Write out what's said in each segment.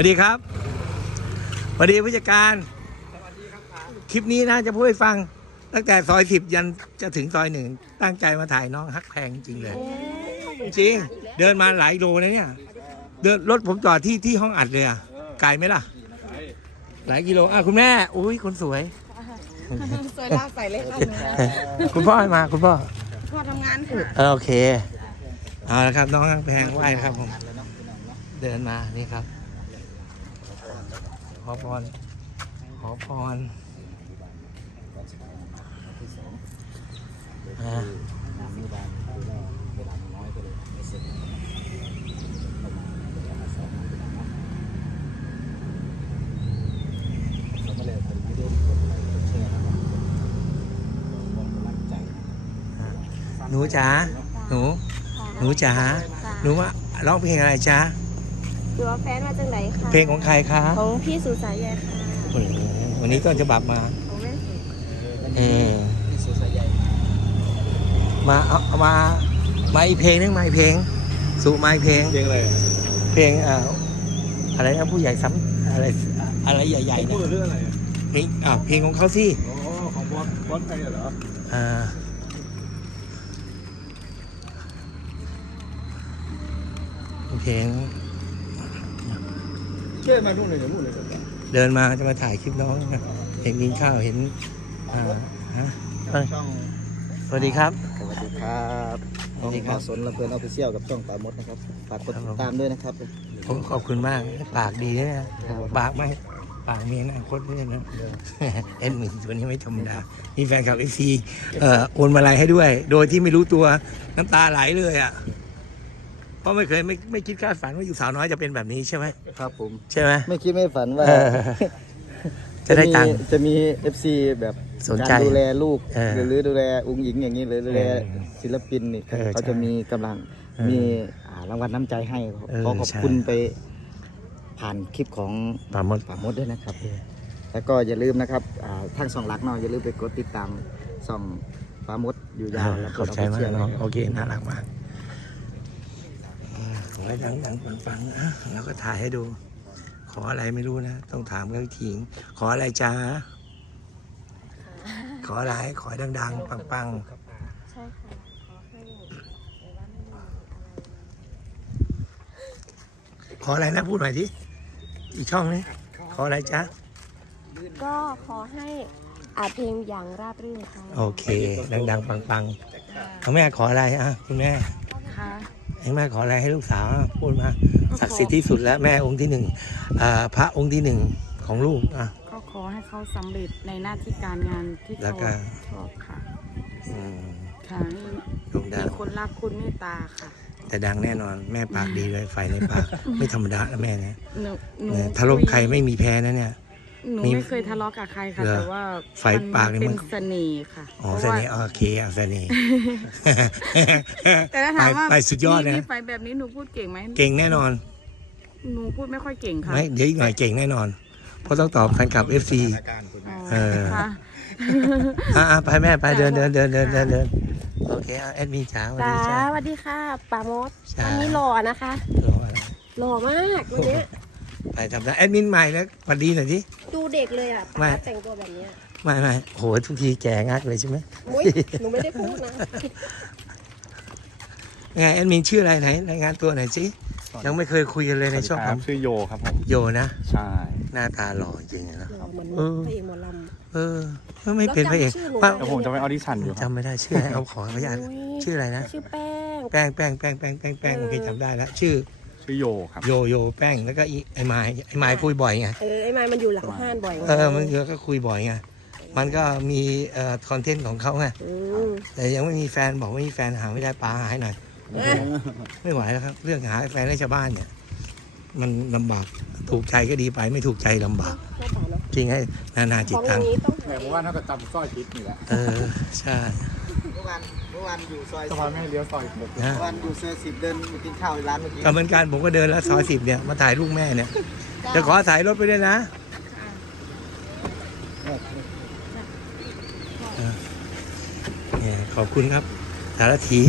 วัสดีครับสวัสดีผู้จัดการคลิปนี้นะจะพูดให้ฟัง ตั้งแต่ซอยสิบยันจะถึงซอยหนึ่งตั้งใจมาถ่ายน้องฮักแพงจริงเลย จริง เดินมาหลายโลนะเนี่ย เดินรถผมจอดที่ที่ห้องอัดเลยอะไกลไหมล่ะ หลายกิโลอะคุณแม่อุ้ยคนสวยสวยลากใส่เลยค่ะหนูนะคุณพ่อให้มาคุณพ่อพ่อทำงานค่ะเออโอเคเอาละครับน้องฮักแพงไหวนะครับผมเดินมานี่ครับข อพร ขอพรอ่าหนูจ๋าหนู หนูจ๋าหนูว่าร้องเพลงอะไรจ๊ะ ดูว่าแฟนมาจังไหนคะเพลงของใครคะของพี่สุสายใยค่ะโอ้โหวันนี้ต้นฉบับมาของแม่สุเออมาเอาเอามามาอีกเพลงนึงมาอีกเพลงสู่มาอีกเพลงเพลงอะไรเพลงเอ่ออะไรนะผู้ใหญ่ซ้ำอะไรอะไรใหญ่ๆพูนะดเรื่องอะไรอะเพลงอ่าเพลงของเขาสิอ๋อของบอสบอสไทยเหรออ่าเพลง เชื่อมาพูดหน่อยเดี๋ยวพูดเลยเดี๋ยวเดินมาจะมาถ่ายคลิปน้องนะเห็นกินข้าวเห็นอ่าฮะเอ้ยช่องสวัสดีครับ สวัสดีครับสวัสดีครับน้องสนลำเพลินออฟฟิเชียลกับช่องป่ามดนะครับ ฝากกดติดตามด้วยนะครับ ผมขอบคุณมากปากดีนะปากไม่ปากมีอนาคตด้วยนะแอดมินตัวนี้ไม่ธรรมดามีแฟนคลับเอฟซีเอ่อโอนมาลัยให้ด้วย โดยที่ไม่รู้ตัวน้ำตาไหลเลยอะเพ ราะไม่เคยไม่ไม่คิดคาดฝันว่าอยู่สาวน้อยจะเป็นแบบนี้ใช่ไหมครับผม ใช่ไหม ไม่คิดไม่ฝันว่าเออจะได้ตังค์มีจะมี FC แบบสนใจการดูแลลูก เออหรือดูแลอุ้งหญิงอย่างนี้หรือดูแลเออศิลปินนี่เออเขาใช่จะมีกำลังเออมีอ่ารางวัลน้ำใจให้เออขอขอบใช่คุณไป ผ่านคลิปของปามด ป่ามดด้วยนะครับ แล้วก็อย่าลืมนะครับอ่าทางช่องรักเนาะอย่าลืมไปกดติดตามช่องป่ามดอยู่ยาวแล้วขอบใจมากเชียร์น้องนะโอเค น่ารักมาก อืมขอให้ดังๆฟังๆนะแล้วก็ถ่ายให้ดู ขออะไรไม่รู้นะ ต้องถามเขาอีกทีขออะไรจ้าขออะไรขอให้ดังๆ ปังใช่ค่ะขอให้ๆขออะไรนะพูดหน่อยทีอีกช่องนี้ขออะไรจ้าก็ขอให้อาเพลงอย่างราบรื่นค่ะ โอเค ดังๆ ปังๆเอาแม่ขออะไรอะคุณแม่ ค่ะ ให้แม่ขออะไรให้ลูกสาวอะพูดมาศักดิ์สิทธิ์ที่สุดแล้วแม่องค์ที่หนึ่งอ่าพระองค์ที่หนึ่งของลูกอะก็ขอให้เขาสำเร็จในหน้าที่การงานที่แล้วเขาก็ชอบค่ะอืมค่ะให้โด่งดัมีงคนรักคุณเมตตาค่ะ แต่ดังแน่นอนแม่ปากดีเลยไฟในปาก ไม่ธรรมดานะแม่นะหนูหนูเนี่ยถ้าลบใครไม่มีแพ้นะเนี่ย หนูมีไม่เคยทะเลาะกับใครค่ะ เหรอแต่ว่าไฟปากนี่เป็มันนเสน่ห์ค่ะอ๋อเพเสราะว่าน่ห์โอเคอะเสน่ห์ แต่ถ้าถามว่าไปไปสุดยอดนะ มีไฟแบบนี้หนูพูดเก่งไหมเก่งแน่นอนหนูพูดไม่ค่อยเก่งค่ะไม่เดี๋ยวอีกหน่อยเก่งแน่นอน เพราะต้องตอบแฟนคลับ FC อ๋อเออ ค่ะ อะอะไปแม่ไปเดินเดินเดินเดินเดินเดินโอเคอะแอดมินจ๋าสวัสจ้าดีจ้า สวัสดีค่ะป่ามดจ้า วันนี้หล่อนะคะ รออะไรหล่อมากวันเนี้ย ไปทำได้แอดมินใหม่แล้วสวัสดีหน่อยทีดูเด็กเลยอะไม่ป้าแต่งตัวแบบเนี้ยไม่ไม่โหทุกทีแก่งักเลยใช่ไหมมุ้ยหนูไม่ได้พูดนะไงแอดมินชื่ออะไรไหนรายงานตัวหน่อยสิยังไม่เคยคุยกันเลยในช่องคขรัอบงชื่อโยครับผมโยนะใช่หน้าตาหล่อจริงอะนะหล่อเหมือนเออพระเอกหมอลเออไม่เป็นพระเอกแล้วจำชื่อหนูว่าได้แล้วผมจะไปออดิชั่นอยู่ครับจำไม่ได้ชื่ออะไรเอาขออนุญาตอุ๊ยชื่ออะไรนะชื่อแป้งแป้งแป้งแป้งแป้งแป้งแป้งเออโอเคจำได้แล้วชื่อ ชื่อโยครับ โยโยแป้งแล้วก็อีไอไม้ไอไม้คุยบ่อยไงเออไอ้ไม้มันอยู่หลังห้านบ่อยไงเออมันเยอะก็คุยบ่อยไงมันก็มีเอ่อคอนเทนต์ของเขาไงอืมแต่ยังไม่มีแฟนบอกไม่มีแฟนหาไม่ได้ปลาหายหน่อยไม่ไหวแล้วครับ เรื่องหาแฟนให้ชาวบ้านเนี่ย มันลำบากถูกใจก็ดีไปไม่ถูกใจลำบาก หน้าตาเนาะจริงให้นานาจิขตองอตัย่างงนี้ต้องแต่ผมว่าน่าจะจำสร้อยทิศนี่แหละเออใช่ เมื่อวานเมื่อวานอยู่ซอยสบายไม่ให้เลี้ยวซอยหมดนะเมื่อวานอยู่ซอยสิบเดินมากินข้าวร้านเมื่อกี้ก็เหมือนกันผมก็เดินแล้วซอยสิบเนี่ยมาถ่ายลูกแม่เนี่ยจะขอถ่ายรถไปด้วยนะเออเนี่ยขอบคุณครับสารถี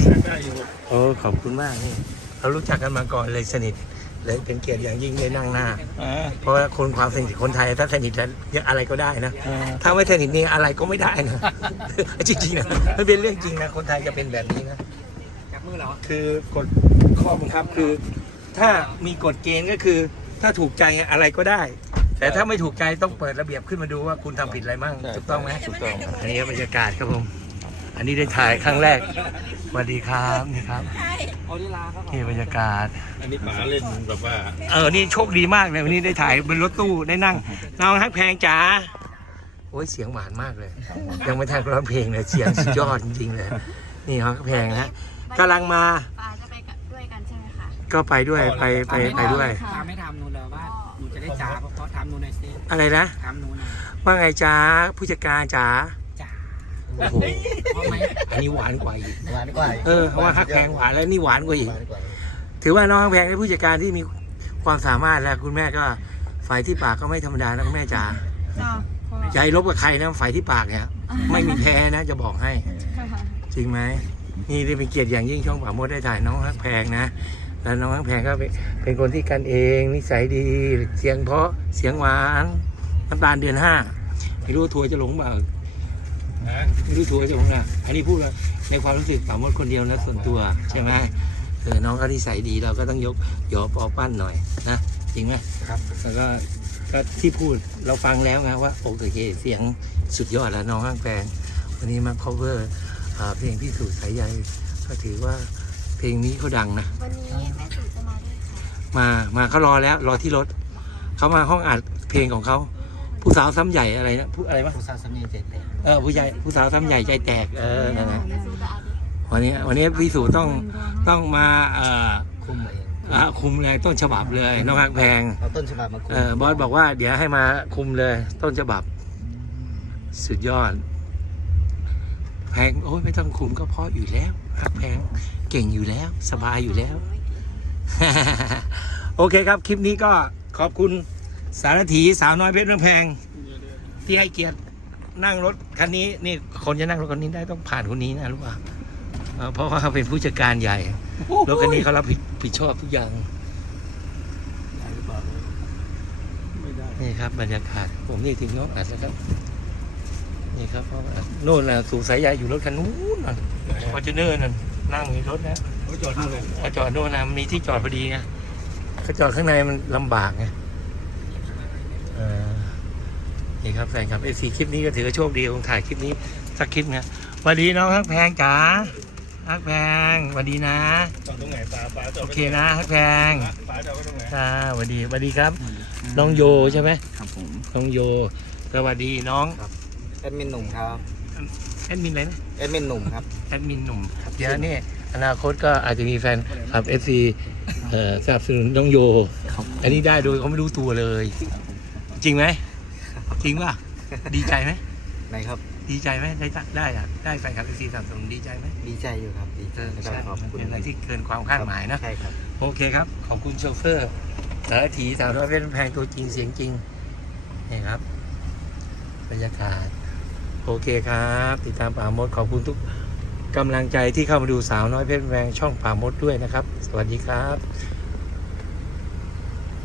โอ้ขอบคุณมากนี่เรารู้จักกันมาก่อนเลยสนิท เลยเป็นเกียรติอย่างยิ่งได้นั่งหน้าเพราะว่าคนความสนิทคนไทยถ้าสนิทแล้วอะไรก็ได้นะถ้าไม่สนิทนี่อะไรก็ไม่ได้นะ จริงๆนะมันเป็นเรื่องจริงนะคนไทยจะเป็นแบบนี้นะคือกฎข้อบังคับคือ ถ้ามีกฎเกณฑ์ก็คือ ถ้าถูกใจอะไรก็ได้ แต่ถ้าไม่ถูกใจต้องเปิดระเบียบขึ้นมาดูว่าคุณทำผิดอะไรมั่งถูกต้องไหมถูกต้องอันนี้บรรยากาศครับผม อันนี้ได้ถ่ายครั้งแรกสวัสดีครับนี่ครับนี่บรรยากาศ อันนี้ป๋าเล่นแบบว่า เออ นี่โชคดีมากเลยวันนี้ได้ถ่ายบนรถตู้ได้นั่งน้องฮักแพงจ๋าโอ้ยเสียงหวานมากเลย ยังไม่ทันร้องเพลงเลยเสียงสุดยอดจริงๆเลย นี่ฮักแพงนะกำลังมาปาจะไปกับด้วยกันใช่ไหมคะก็ไปด้วยไปไปไปด้วย ถามไม่ถามหนูเลยว่าหนูจะได้จ๋าเพราะถามหนูในอยสิอะไรนะถามหนูหน่อยว่าไงจ๋าผู้จัดการจ๋าจ๋า โอ้โหเพราะไหมอันนี้หวานกว่าอีกหวานกว่าเออเพราะว่าฮักแพงหวานแล้วนี่หวานกว่าอีกหวานกว่าถือว่าน้องฮักแพงเป็นผู้จัดการที่มีความสามารถแล้วคุณแม่ก็ฝ่ายที่ปากก็ไม่ธรรมดานะคุณแม่จ๋าจ้าพ่อใจลบกับใครนะฝ่ายที่ปากเนี่ยไม่มีแพ้นะ จะบอกให้ จริงไหมนี่ได้เป็นเกียรติอย่างยิ่งช่องป่าโมดได้ถ่ายน้องฮักแพงนะแล้วน้องฮักแพงก็เป็นเป็นคนที่กันเองนิสัยดีเสียงเพราะเสียงหวานน้ำตาลเดือนห้าไม่รู้ทัวร์จะหลงเปล่าไม่ รู้ทัวร์จะหลงนะอันนี้พูดว่าในความรู้สึกป่าโมดคนเดียวนะส่วนตัวใช่ไหมเออน้องก็นิสัยดีเราก็ต้องยกยอปอปั้นหน่อยนะจริงไหมครับแล้วก็ก็ที่พูดเราฟังแล้วไงว่าโอเคเสียงสุดยอดแล้วน้องฮักแพงวันนี้มา cover อ่าเพลงพี่สุสายใยก็ถือว่าเพลงนี้เขาดังนะวันนี้แม่ตู่จะมาด้วยค่ะมามาเขารอแล้วรอที่รถเขามาห้องอัดเพลงของเขา ผู้สาวซ้ำใหญ่อะไรนะผู้อะไรวะผู้สาวสำเนียงใจแตกเออผู้ใหญ่ผู้สาวซ้ำใหญ่ใจแตก เออนั่นแหละแม่ตู่จะอาดิวันนี้วันนี้พี่สุต้องต้องมาเอ่อคุมเองอ่าคุมเลยต้นฉบับเลยน้องฮักแพง เอาต้นฉบับมาคุมเออบอสบอกว่าเดี๋ยวให้มาคุมเลยต้นฉบับ สุดยอด แพงโอ้ยไม่ต้องคุมก็เพราะอยู่แล้วฮักแพงเก่งอยู่แล้ว สบายอยู่แล้ว โอเคครับ คลิปนี้ก็ขอบคุณ สารถีสาวน้อยเพชรเมืองแพง ที่ให้เกียรตินั่งรถคันนี้นี่คนจะนั่งรถคันนี้ได้ต้องผ่านคนนี้นะรู้ป่ะเอ่อเพราะว่าเขาเป็นผู้จัดการใหญ่รถคันนี้เขารับผิดผิดชอบทุกอย่างนี่ครับบรรยากาศผมนี่ถึงน้องอัดแล้วครับนี่ครับห้องอัดโน่นนะสูงสายใยอยู่รถคันนู้นน่ะฟอร์จูเนอร์นั่นนั่งอยู่ในรถนะจอดนู่นเลย เขาจอดโน่นนะมีที่จอดพอดีไงเขาจอดข้างในมันลำบากไงเออ นี่ครับแฟนคลับเอซีคลิปนี้ก็ถือว่าโชคดีผมถ่ายคลิปนี้สักคลิปนะสวัสดีน้องฮักแพงจ๋าฮักแพงสวัสดีนะจอดตรงไหนตาป๋าจอดโอเคนะฮักแพงป๋าจอดไว้ตรงไหนจ้าสวัสดีสวัสดีครับ น้องโยใช่ไหมครับผมน้องโยสวัสดีน้องแอดมินหนุ่มครับแอดมินอะไรนะแอดมินหนุ่มครับแอดมินหนุ่มเดี๋ยวนี่อนาคตก็อาจจะมีแฟนคลับเอฟซีเอ่อสนับสนุนน้องโย อันนี้ได้โดยเขาไม่รู้ตัวเลย จริงไหมจริงป่ะดีใจไหมไหนครับ ดีใจไหมได้ได้อะได้แฟนคลับเอฟซีสนับสนุนดีใจไหมดีใจอยู่ครับดีใจเออแล้วก็ใช่ขอบคุณเป็นอะไรที่เกินความคาดหมายนะใช่ครับโอเคครับ ขอบคุณโชเฟอร์สารถีสาวน้อยเป็นแพงตัวจริงเสียงจริงนี่ครับบรรยากาศโอเคครับ ติดตามป่ามดขอบคุณทุกกำลังใจที่เข้ามาดูสาวน้อยเพชรแพงช่องป่ามดด้วยนะครับ สวัสดีครับ